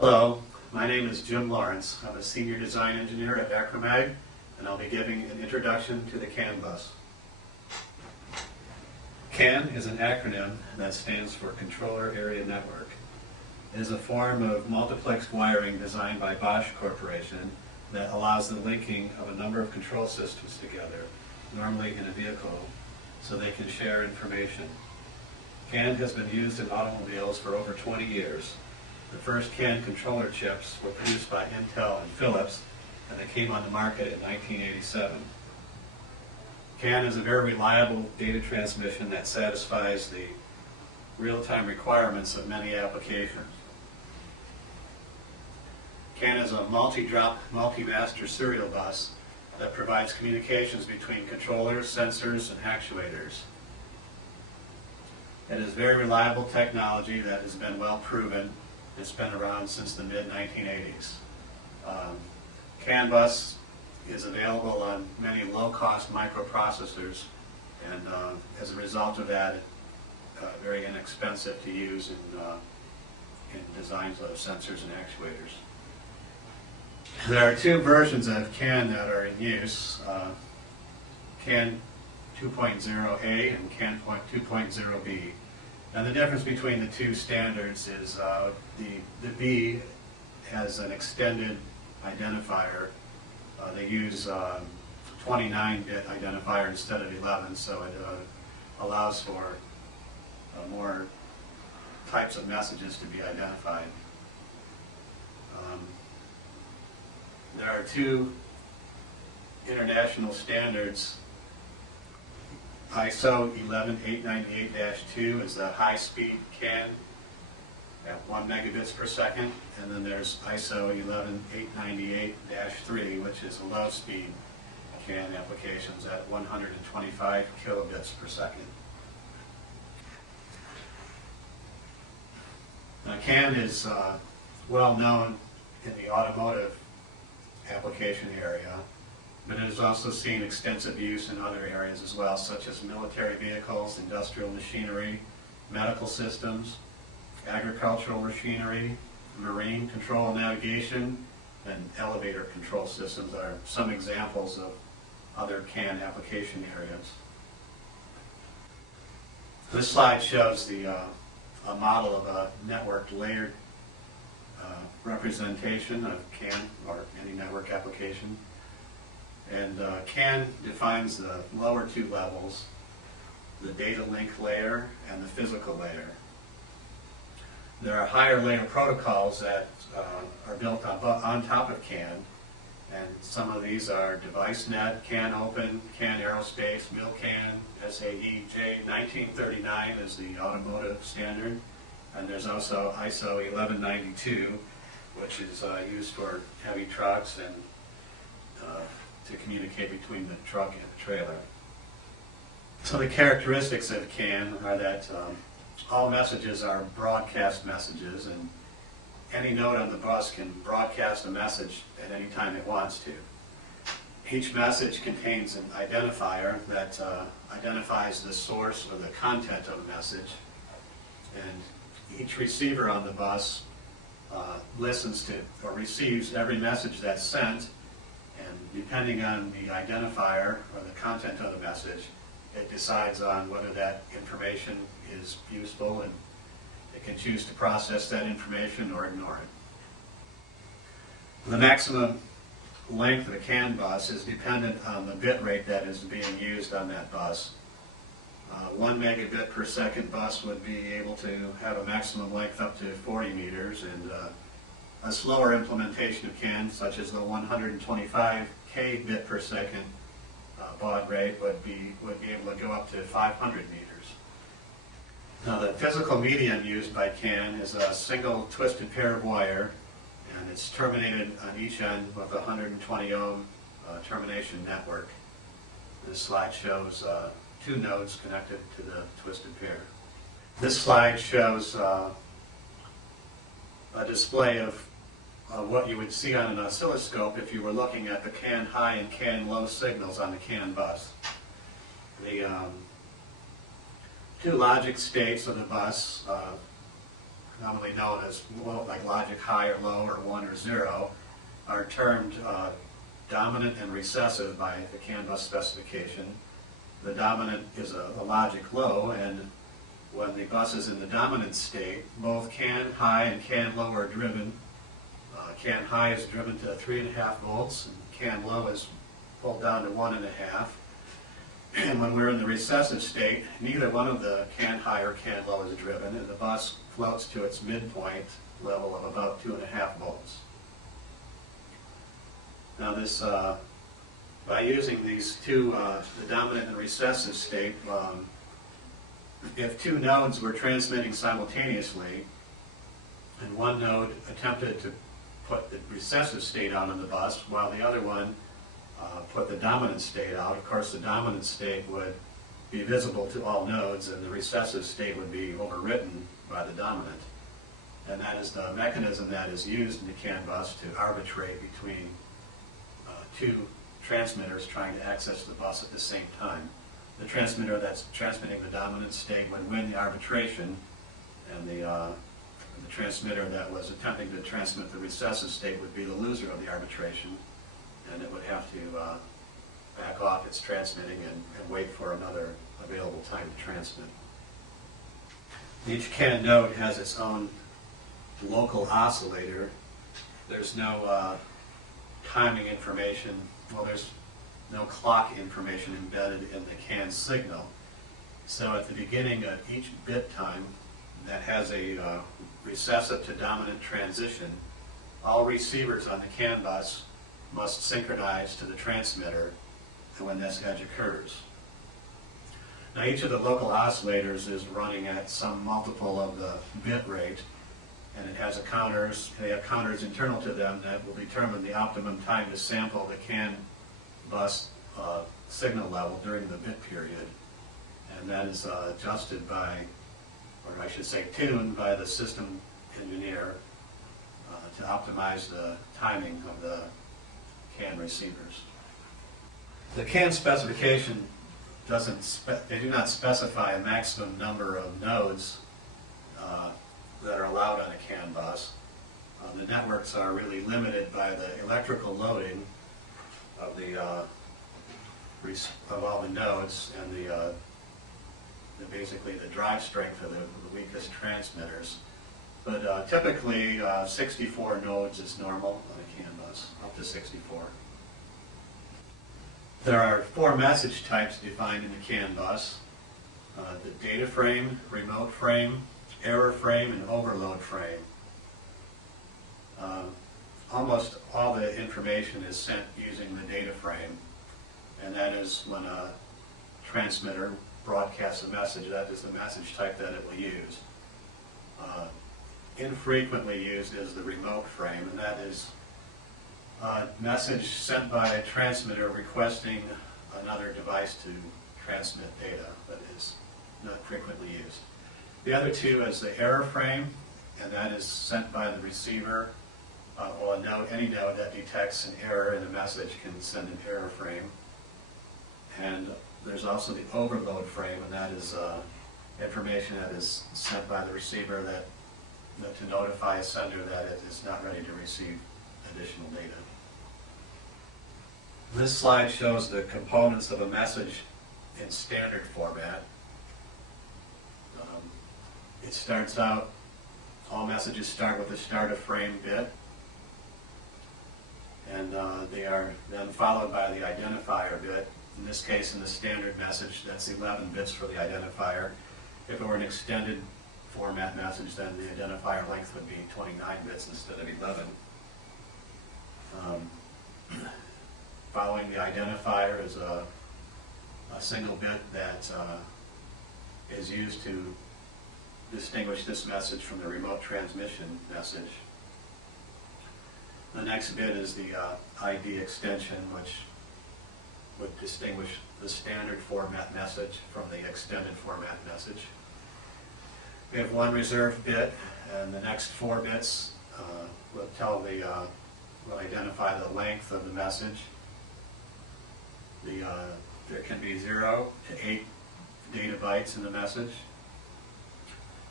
Hello, my name is Jim Lawrence. I'm a senior design engineer at Acromag, and I'll be giving an introduction to the CAN bus. CAN is an acronym that stands for Controller Area Network. It is a form of multiplexed wiring designed by Bosch Corporation that allows the linking of a number of control systems together, normally in a vehicle, so they can share information. CAN has been used in automobiles for over 20 years. The first CAN controller chips were produced by Intel and Philips, and they came on the market in 1987. CAN is a very reliable data transmission that satisfies the real-time requirements of many applications. CAN is a multi-drop, multi-master serial bus that provides communications between controllers, sensors, and actuators. It is very reliable technology that has been well proven. It's been around since the mid-1980s. CAN bus is available on many low-cost microprocessors, and as a result of that, very inexpensive to use in designs of sensors and actuators. There are two versions of CAN that are in use, CAN 2.0A and CAN 2.0B. And the difference between the two standards is the B has an extended identifier. They use 29-bit identifier instead of 11, so it allows for more types of messages to be identified. There are two international standards. ISO 11898-2 is the high-speed CAN at 1 megabits per second, and then there's ISO 11898-3, which is a low-speed CAN applications at 125 kilobits per second. Now, CAN is well known in the automotive application area, but it has also seen extensive use in other areas as well, such as military vehicles, industrial machinery, medical systems, agricultural machinery, marine control and navigation, and elevator control systems are some examples of other CAN application areas. This slide shows a model of a networked layered representation of CAN, or any network application. And CAN defines the lower two levels, the data link layer and the physical layer. There are higher layer protocols that are built on top of CAN, and some of these are DeviceNet, CAN Open, CAN Aerospace, MilCAN, SAE J1939 is the automotive standard, and there's also ISO 1192, which is used for heavy trucks and to communicate between the truck and the trailer. So the characteristics of CAN are that all messages are broadcast messages, and any node on the bus can broadcast a message at any time it wants to. Each message contains an identifier that identifies the source or the content of the message, and each receiver on the bus listens to or receives every message that's sent, and depending on the identifier or the content of the message, it decides on whether that information is useful, and it can choose to process that information or ignore it. The maximum length of a CAN bus is dependent on the bit rate that is being used on that bus. 1 megabit per second bus would be able to have a maximum length up to 40 meters, and a slower implementation of CAN, such as the 125K bit per second baud rate, would be able to go up to 500 meters. Now, the physical medium used by CAN is a single twisted pair of wire, and it's terminated on each end with a 120 ohm termination network. This slide shows two nodes connected to the twisted pair. This slide shows a display of what you would see on an oscilloscope if you were looking at the CAN high and CAN low signals on the CAN bus. The two logic states of the bus commonly known as like logic high or low or 1 or 0, are termed dominant and recessive by the CAN bus specification. The dominant is a logic low, and when the bus is in the dominant state, both CAN high and CAN low are driven. CAN high is driven to 3.5 volts, and CAN low is pulled down to 1.5. And when we're in the recessive state, neither one of the CAN high or CAN low is driven, and the bus floats to its midpoint level of about 2.5 volts. Now this, by using these two, the dominant and recessive state, if two nodes were transmitting simultaneously, and one node attempted to put the recessive state out on the bus while the other one put the dominant state out, of course the dominant state would be visible to all nodes and the recessive state would be overwritten by the dominant. And that is the mechanism that is used in the CAN bus to arbitrate between two transmitters trying to access the bus at the same time. The transmitter that's transmitting the dominant state would win the arbitration, and the transmitter that was attempting to transmit the recessive state would be the loser of the arbitration, and it would have to back off its transmitting and wait for another available time to transmit. Each CAN node has its own local oscillator. There's no timing information, well, there's no clock information embedded in the CAN signal. So at the beginning of each bit time that has a recessive to dominant transition, all receivers on the CAN bus must synchronize to the transmitter when this edge occurs. Now each of the local oscillators is running at some multiple of the bit rate, and it has they have counters internal to them that will determine the optimum time to sample the CAN bus signal level during the bit period, and that is adjusted by, or I should say tuned by the system engineer to optimize the timing of the CAN receivers. The CAN specification they do not specify a maximum number of nodes that are allowed on a CAN bus. The networks are really limited by the electrical loading of all the nodes and basically the drive strength of the weakest transmitters. But typically 64 nodes is normal on a CAN bus, up to 64. There are 4 message types defined in the CAN bus: the data frame, remote frame, error frame, and overload frame. Almost all the information is sent using the data frame, and that is when a transmitter broadcasts a message, that is the message type that it will use. Infrequently used is the remote frame, and that is a message sent by a transmitter requesting another device to transmit data, but is not frequently used. The other two is the error frame, and that is sent by the receiver. Any node that detects an error in a message can send an error frame. And there's also the overload frame, and that is information that is sent by the receiver to notify a sender that it is not ready to receive additional data. This slide shows the components of a message in standard format. It starts out, all messages start with the start of frame bit, and they are then followed by the identifier bit. In this case, in the standard message, that's 11 bits for the identifier. If it were an extended format message, then the identifier length would be 29 bits instead of 11. Following the identifier is a single bit that is used to distinguish this message from the remote transmission message. The next bit is the ID extension, which would distinguish the standard format message from the extended format message. We have one reserved bit, and the next 4 bits will identify the length of the message. There can be 0 to 8 data bytes in the message.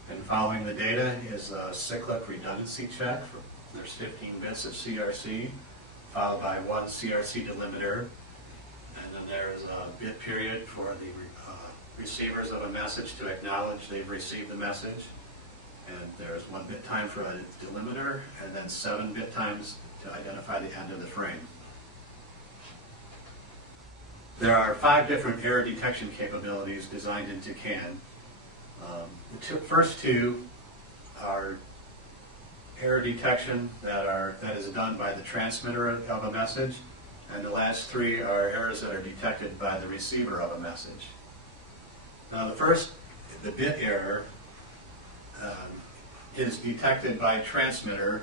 And following the data is a cyclic redundancy check. There's 15 bits of CRC, followed by one CRC delimiter. And then there's a bit period for the receivers of a message to acknowledge they've received the message. And there's 1 bit time for a delimiter, and then 7 bit times to identify the end of the frame. There are 5 different error detection capabilities designed into CAN. The first 2 are error detection that is done by the transmitter of a message, and the last 3 are errors that are detected by the receiver of a message. Now the bit error is detected by a transmitter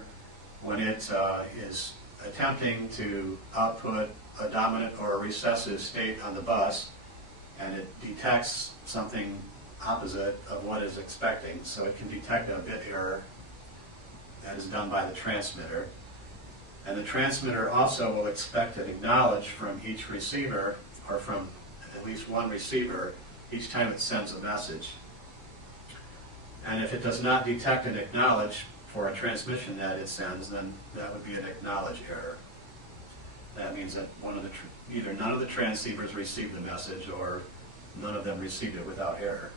when it is attempting to output a dominant or a recessive state on the bus, and it detects something opposite of what it's expecting, so it can detect a bit error that is done by the transmitter. And the transmitter also will expect and acknowledge from each receiver, or from at least one receiver, each time it sends a message. And if it does not detect and acknowledge for a transmission that it sends, then that would be an acknowledge error. That means that either none of the transceivers received the message, or none of them received it without error.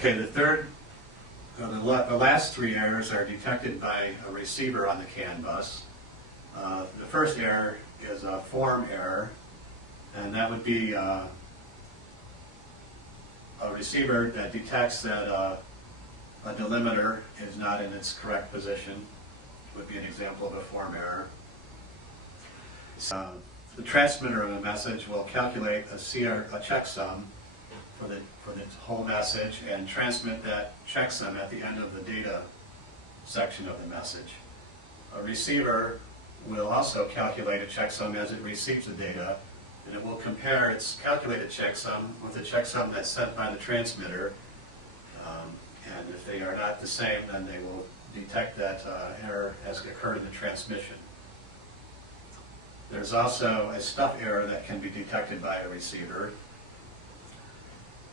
Okay, the last 3 errors are detected by a receiver on the CAN bus. The first error is a form error, and that would be a receiver that detects that a delimiter is not in its correct position. Would be an example of a form error. The transmitter of a message will calculate a checksum for the whole message and transmit that checksum at the end of the data section of the message. A receiver will also calculate a checksum as it receives the data, and it will compare its calculated checksum with the checksum that's sent by the transmitter, and if they are not the same, then they will detect that error has occurred in the transmission. There's also a stuff error that can be detected by a receiver.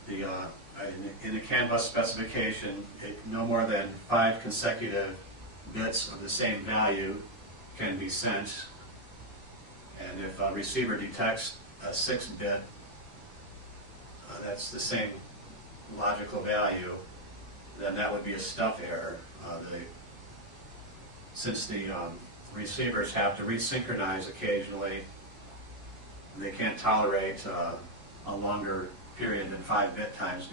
In the CAN bus specification, no more than 5 consecutive bits of the same value can be sent, and if a receiver detects a 6-bit, that's the same logical value, then that would be a stuff error. Since the receivers have to resynchronize occasionally, they can't tolerate a longer period than 5 bit times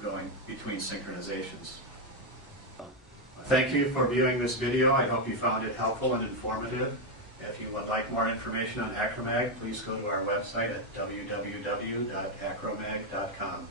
going between synchronizations. Thank you for viewing this video. I hope you found it helpful and informative. If you would like more information on Acromag, please go to our website at www.acromag.com.